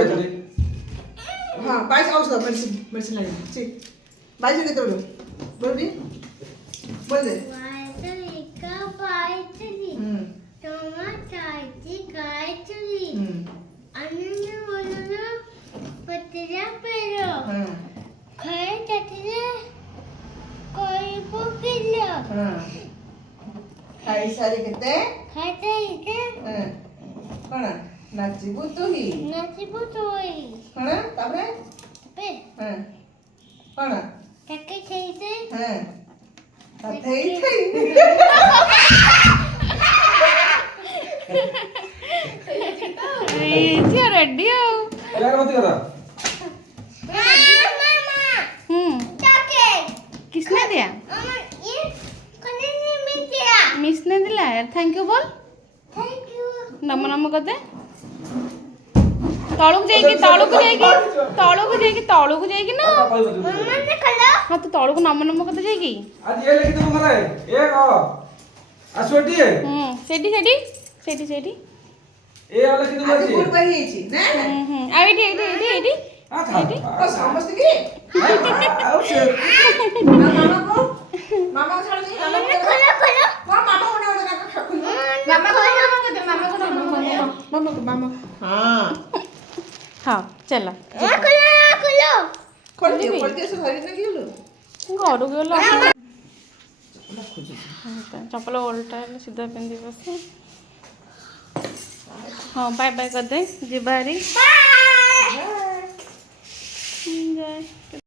हाँ 22 औषध medicine medicine लाएंगे ठीक 22 कितने बोलो बोल भी बोल दे खाई सारी केते कौन नाचिबू तू ही कौन तापरे कौन थई झियो रेडी हो यार मत करा किसने दिया मिस ने दिला यार थैंक यू बोल नम नम करदे तळुक जाइकी ना हाँ तो तळुक नम नम करदे जाइकी आज ये लेके तुम करे एक आसोटी है सेठी ए वाला की तुम आज अछि गुड बही छी ना आ एटी आ खा समस्त की आओ से मामा को छोड़ दी मामा होने वाला ना खुल मामा हाँ हाँ चला खोल दियो से धरी ना किलो घर गला चपल उल्टा सीधा पिंधि बस हाँ बाय बाय कर दे जी बारी